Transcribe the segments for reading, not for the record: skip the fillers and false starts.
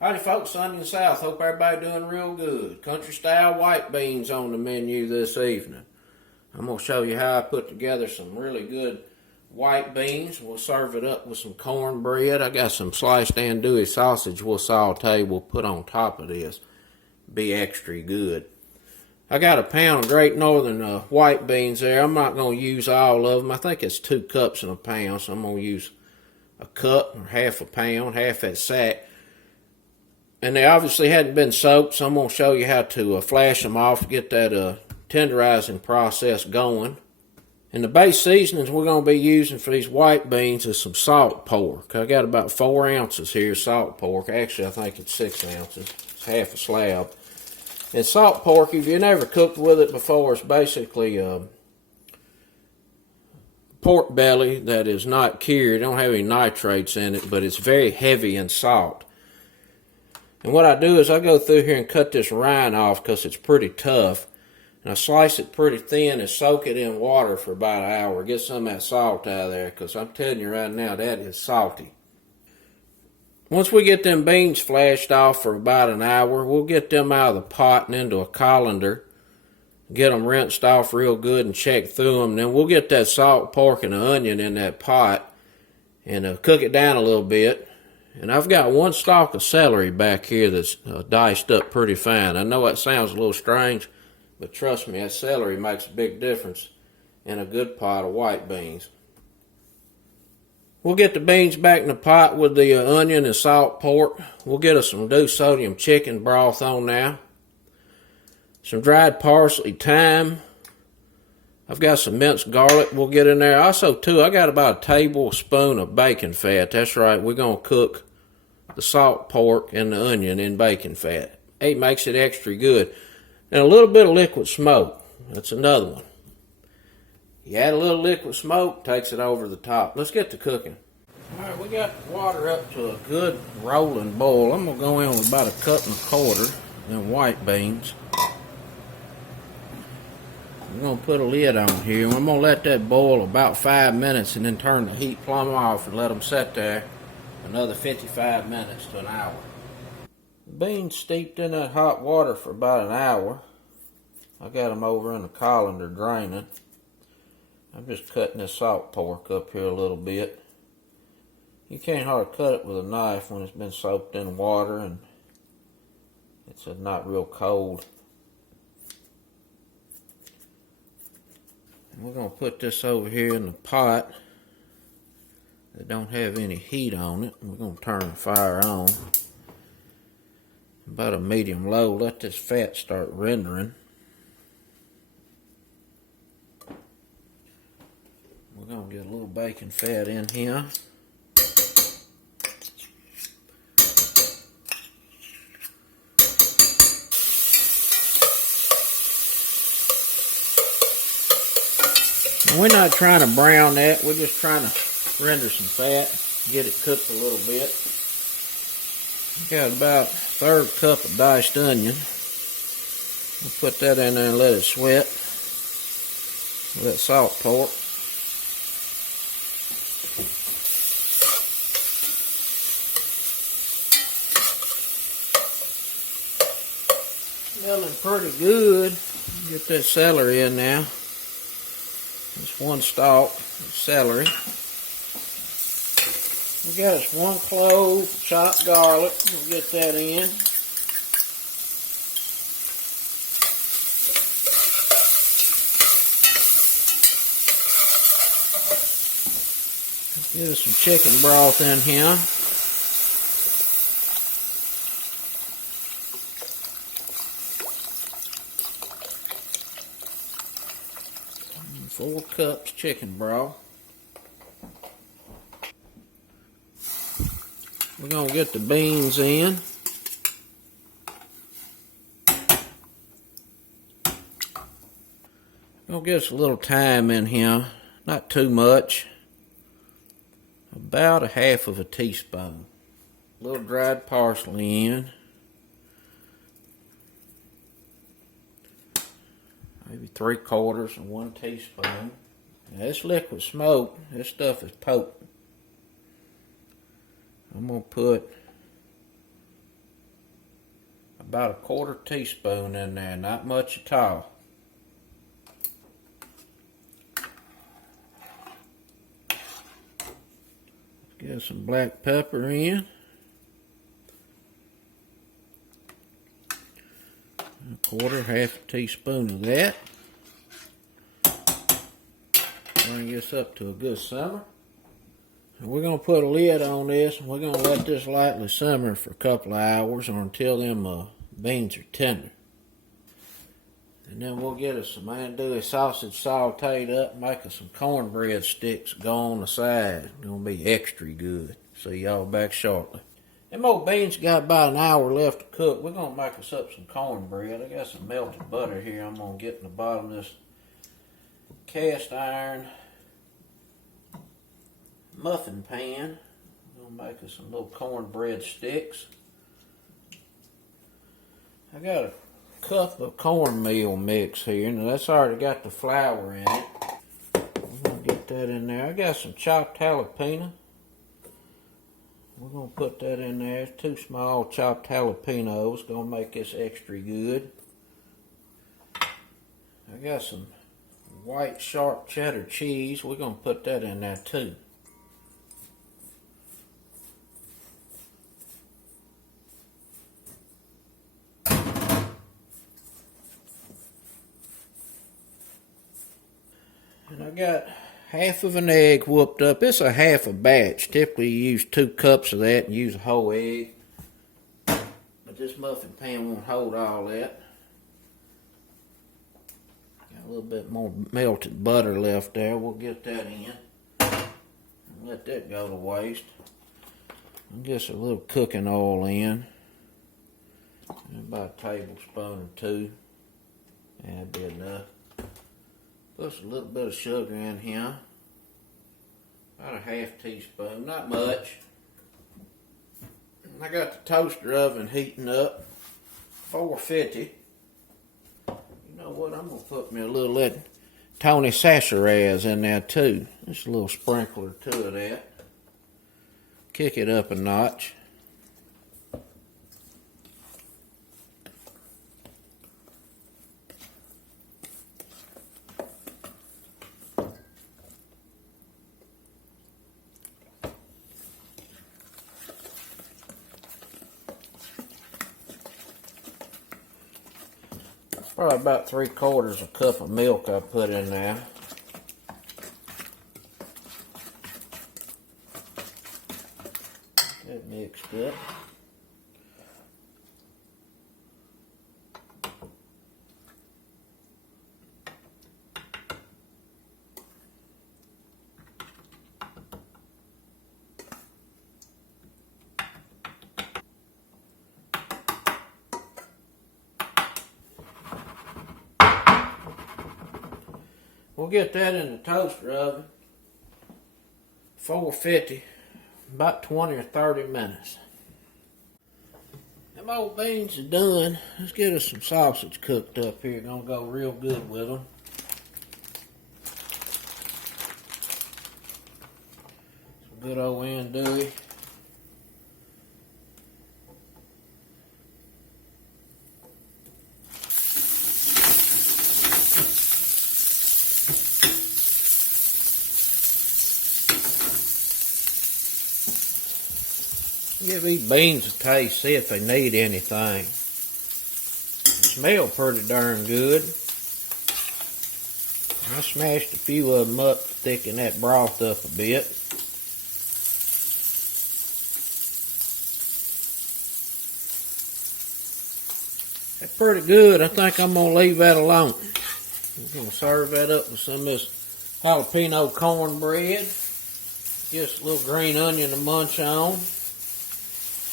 Howdy folks, Sunny South. Hope everybody doing real good. Country style white beans on the menu this evening. I'm going to show you how I put together some really good white beans. We'll serve it up with some cornbread. I got some sliced andouille sausage we'll saute. We'll put on top of this. Be extra good. I got a pound of Great Northern white beans there. I'm not going to use all of them. I think it's 2 cups in a pound, so I'm going to use a cup or half a pound, half that sack. And they obviously hadn't been soaked, so I'm going to show you how to flash them off, get that tenderizing process going. And the base seasonings we're going to be using for these white beans is some salt pork. I got about 4 ounces here of salt pork. Actually, I think it's 6 ounces. It's half a slab. And salt pork, if you never cooked with it before, it's basically pork belly that is not cured. It don't have any nitrates in it, but it's very heavy in salt. And what I do is I go through here and cut this rind off because it's pretty tough. And I slice it pretty thin and soak it in water for about an hour. Get some of that salt out of there because I'm telling you right now, that is salty. Once we get them beans flashed off for about an hour, we'll get them out of the pot and into a colander. Get them rinsed off real good and check through them. Then we'll get that salt pork and the onion in that pot and cook it down a little bit. And I've got 1 stalk of celery back here that's diced up pretty fine. I know that sounds a little strange, but trust me, that celery makes a big difference in a good pot of white beans. We'll get the beans back in the pot with the onion and salt pork. We'll get us some reduced sodium chicken broth on now. Some dried parsley, thyme. I've got some minced garlic we'll get in there. Also, too, I got about a tablespoon of bacon fat. That's right, we're going to cook the salt pork and the onion in bacon fat. It makes it extra good. And a little bit of liquid smoke. That's another one. You add a little liquid smoke, takes it over the top. Let's get to cooking. Alright, we got the water up to a good rolling boil. I'm going to go in with about 1 1/4 cups of white beans. I'm going to put a lid on here. I'm going to let that boil about 5 minutes and then turn the heat plumb off and let them sit there another 55 minutes to an hour. The beans steeped in that hot water for about an hour. I got them over in the colander draining. I'm just cutting this salt pork up here a little bit. You can't hardly cut it with a knife when it's been soaked in water and it's not real cold. We're going to put this over here in the pot that don't have any heat on it. We're going to turn the fire on. About a medium-low. Let this fat start rendering. We're going to get a little bacon fat in here. We're not trying to brown that. We're just trying to render some fat, get it cooked a little bit. Got about 1/3 cup of diced onion. We'll put that in there and let it sweat with that salt pork. Smelling pretty good. Get that celery in now. Just 1 stalk of celery. We got us 1 clove, chopped garlic. We'll get that in. Get us some chicken broth in here. And 4 cups chicken broth. We're going to get the beans in. We'll get us a little thyme in here. Not too much. About 1/2 teaspoon. A little dried parsley in. Maybe 3/4 of 1 teaspoon. Now this liquid smoke, this stuff is potent. I'm going to put about a 1/4 teaspoon in there, not much at all. Get some black pepper in. 1/4, half a teaspoon of that. Bring this up to a good simmer. And we're going to put a lid on this, and we're going to let this lightly simmer for a couple of hours or until them beans are tender. And then we'll get us some andouille sausage sauteed up, make us some cornbread sticks go on the side. It's going to be extra good. See y'all back shortly. Them old beans got about an hour left to cook. We're going to make us up some cornbread. I got some melted butter here I'm going to get in the bottom of this cast iron muffin pan. I'm going to make us some little cornbread sticks. I got a cup of cornmeal mix here. Now that's already got the flour in it. I'm going to get that in there. I got some chopped jalapeno. We're going to put that in there. 2 small chopped jalapenos. Going to make this extra good. I got some white sharp cheddar cheese. We're going to put that in there too. And I got half of an egg whooped up. It's a half a batch. Typically you use 2 cups of that and use a whole egg. But this muffin pan won't hold all that. Got a little bit more melted butter left there. We'll get that in. And let that go to waste. And just a little cooking oil in. And about a tablespoon or 2. That'd be enough. Put a little bit of sugar in here. About a half teaspoon, not much. I got the toaster oven heating up, 450. You know what, I'm going to put me a little of that Tony Sacheraz in there too. Just a little sprinkle or 2 of that. Kick it up a notch. Probably about 3/4 cup of milk I put in there. That mixed up. We'll get that in the toaster oven, 450, about 20 or 30 minutes. Them old beans are done. Let's get us some sausage cooked up here. Gonna go real good with them. Some good old andouille. Give these beans a taste, see if they need anything. They smell pretty darn good. I smashed a few of them up to thicken that broth up a bit. That's pretty good. I think I'm going to leave that alone. I'm going to serve that up with some of this jalapeno cornbread. Just a little green onion to munch on.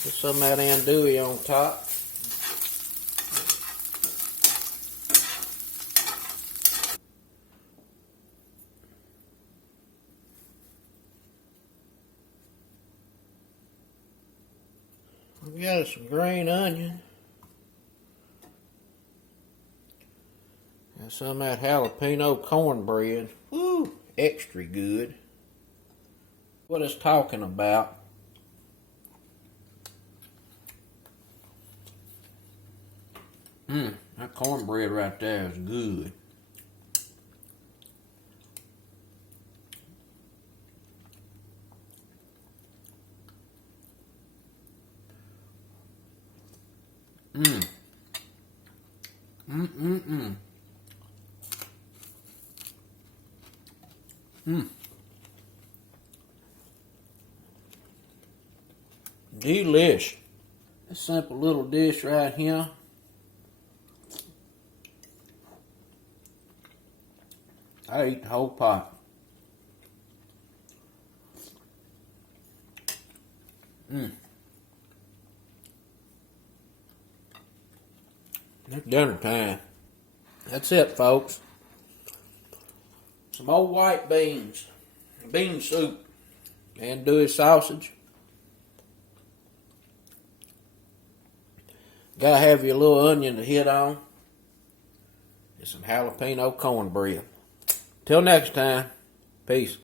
Put some of that andouille on top. We got some green onion. And some of that jalapeno cornbread. Woo, extra good. What it's talking about. That cornbread right there is good. Delish. A simple little dish right here. I eat the whole pot. It's dinner time. That's it, folks. Some old white beans, bean soup, andouille sausage. Gotta have your little onion to hit on. And some jalapeno cornbread. Till next time, peace.